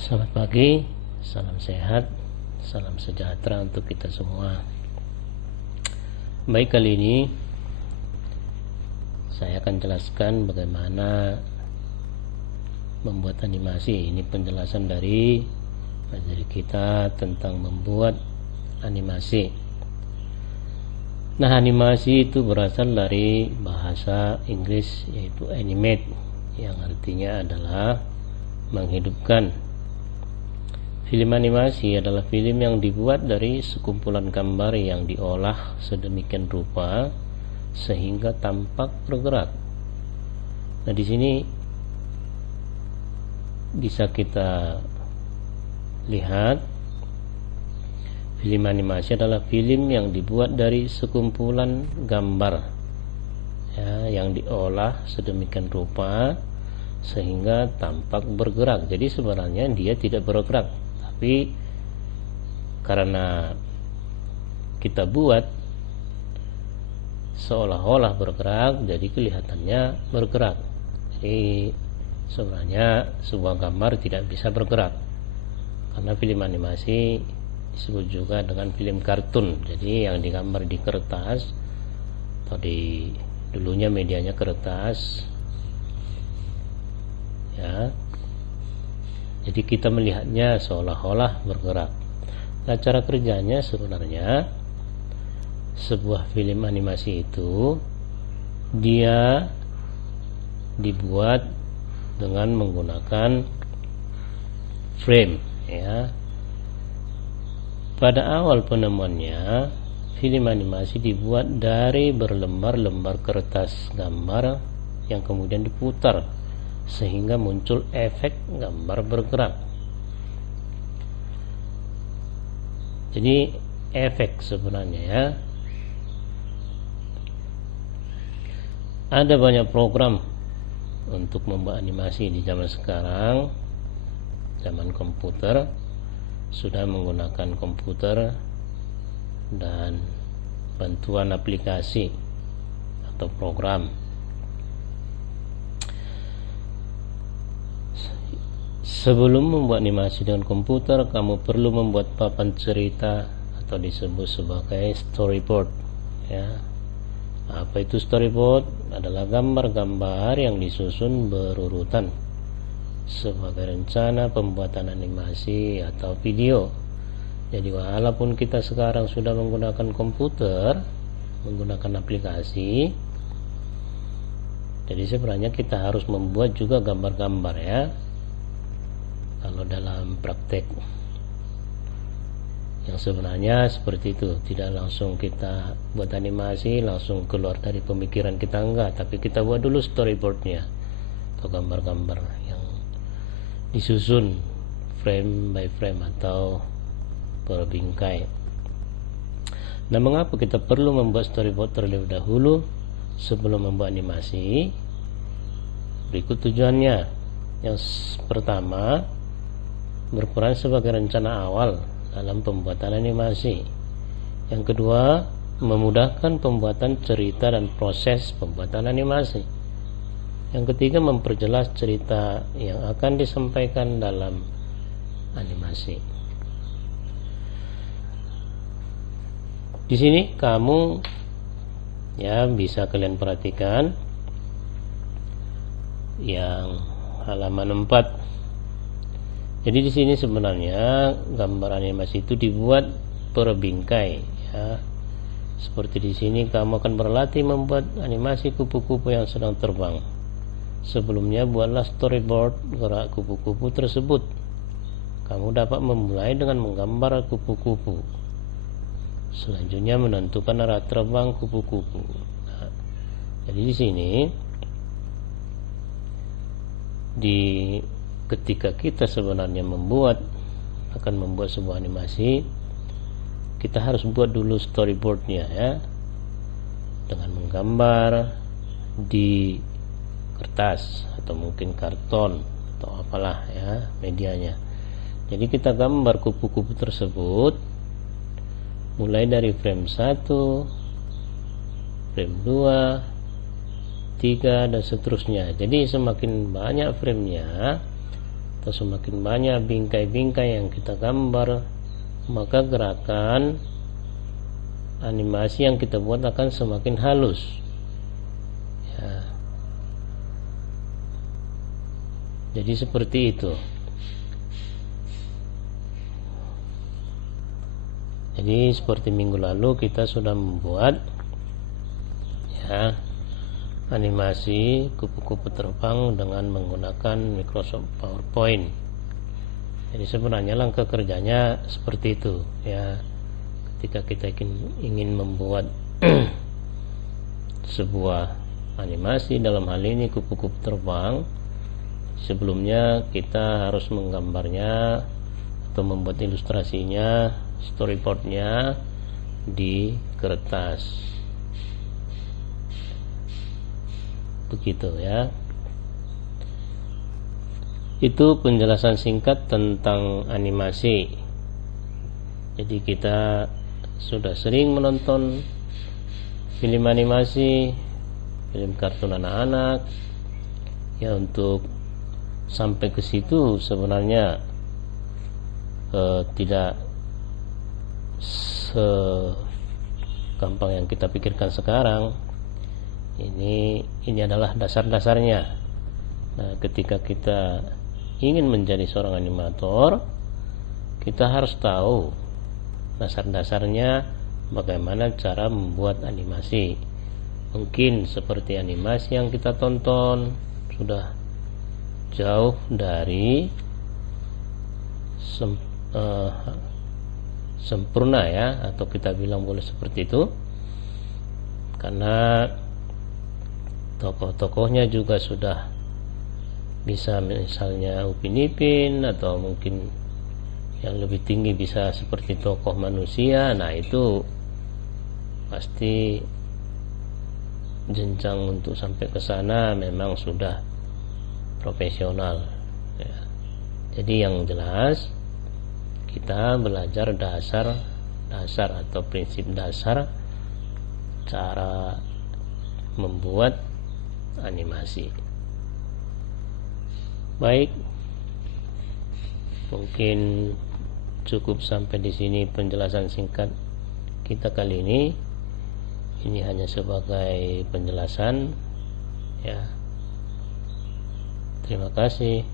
Selamat pagi, salam sehat, salam sejahtera untuk kita semua. Baik, kali ini saya akan jelaskan bagaimana membuat animasi. Ini penjelasan dari materi kita tentang membuat animasi. Nah, animasi itu berasal dari bahasa Inggris yaitu animate, yang artinya adalah menghidupkan. Film animasi adalah film yang dibuat dari sekumpulan gambar yang diolah sedemikian rupa sehingga tampak bergerak. Nah, di sini bisa kita lihat film animasi adalah film yang dibuat dari sekumpulan gambar yang diolah sedemikian rupa sehingga tampak bergerak. Jadi sebenarnya dia tidak bergerak, tapi karena kita buat seolah-olah bergerak, jadi kelihatannya bergerak. Jadi sebenarnya sebuah gambar tidak bisa bergerak, karena film animasi disebut juga dengan film kartun. Jadi yang digambar di kertas atau di dulunya medianya kertas ya. Jadi kita melihatnya seolah-olah bergerak. Nah, cara kerjanya sebenarnya sebuah film animasi itu dia dibuat dengan menggunakan frame ya. Pada awal penemuannya, film animasi dibuat dari berlembar-lembar kertas gambar yang kemudian diputar sehingga muncul efek gambar bergerak. Jadi efek sebenarnya ya. Ada banyak program untuk membuat animasi di zaman sekarang, zaman komputer, sudah menggunakan komputer dan bantuan aplikasi atau program. Sebelum membuat animasi dengan komputer, kamu perlu membuat papan cerita atau disebut sebagai storyboard ya. Apa itu storyboard? Adalah gambar-gambar yang disusun berurutan sebagai rencana pembuatan animasi atau video. Jadi walaupun kita sekarang sudah menggunakan komputer, menggunakan aplikasi, jadi sebenarnya kita harus membuat juga gambar-gambar ya. Kalau dalam praktek yang sebenarnya seperti itu, tidak langsung kita buat animasi langsung keluar dari pemikiran kita, enggak, tapi kita buat dulu storyboardnya atau gambar-gambar yang disusun frame by frame atau per bingkai. Nah, mengapa kita perlu membuat storyboard terlebih dahulu sebelum membuat animasi? Berikut tujuannya. Yang pertama, berperan sebagai rencana awal dalam pembuatan animasi. Yang kedua, memudahkan pembuatan cerita dan proses pembuatan animasi. Yang ketiga, memperjelas cerita yang akan disampaikan dalam animasi. Di sini kamu ya bisa kalian perhatikan yang halaman 4. Jadi di sini sebenarnya gambar animasi itu dibuat per bingkai ya. Seperti di sini kamu akan berlatih membuat animasi kupu-kupu yang sedang terbang. Sebelumnya buatlah storyboard gerak kupu-kupu tersebut. Kamu dapat memulai dengan menggambar kupu-kupu. Selanjutnya menentukan arah terbang kupu-kupu. Nah, jadi di sini ketika kita sebenarnya akan membuat sebuah animasi, kita harus buat dulu storyboardnya ya, dengan menggambar di kertas atau mungkin karton atau apalah ya medianya. Jadi kita gambar kupu-kupu tersebut mulai dari frame 1, frame 2, 3 dan seterusnya. Jadi semakin banyak framenya, atau semakin banyak bingkai-bingkai yang kita gambar, maka gerakan animasi yang kita buat akan semakin halus ya. Jadi seperti itu. Jadi seperti minggu lalu kita sudah membuat ya animasi kupu-kupu terbang dengan menggunakan Microsoft PowerPoint. Jadi sebenarnya langkah kerjanya seperti itu ya. Ketika kita ingin membuat sebuah animasi, dalam hal ini kupu-kupu terbang, sebelumnya kita harus menggambarnya atau membuat ilustrasinya, storyboardnya di kertas. Begitu ya. Itu penjelasan singkat tentang animasi. Jadi kita sudah sering menonton film animasi, film kartun anak-anak ya. Untuk sampai ke situ sebenarnya tidak segampang yang kita pikirkan sekarang. Ini adalah dasar-dasarnya. Nah, ketika kita ingin menjadi seorang animator, kita harus tahu dasar-dasarnya bagaimana cara membuat animasi. Mungkin seperti animasi yang kita tonton sudah jauh dari sempurna ya, atau kita bilang boleh seperti itu, karena tokoh-tokohnya juga sudah bisa misalnya Upin Ipin, atau mungkin yang lebih tinggi bisa seperti tokoh manusia. Nah itu pasti jenjang untuk sampai ke sana memang sudah profesional ya. Jadi yang jelas kita belajar dasar atau prinsip dasar cara membuat animasi. Baik, mungkin cukup sampai di sini penjelasan singkat kita kali ini. Ini hanya sebagai penjelasan ya. Terima kasih.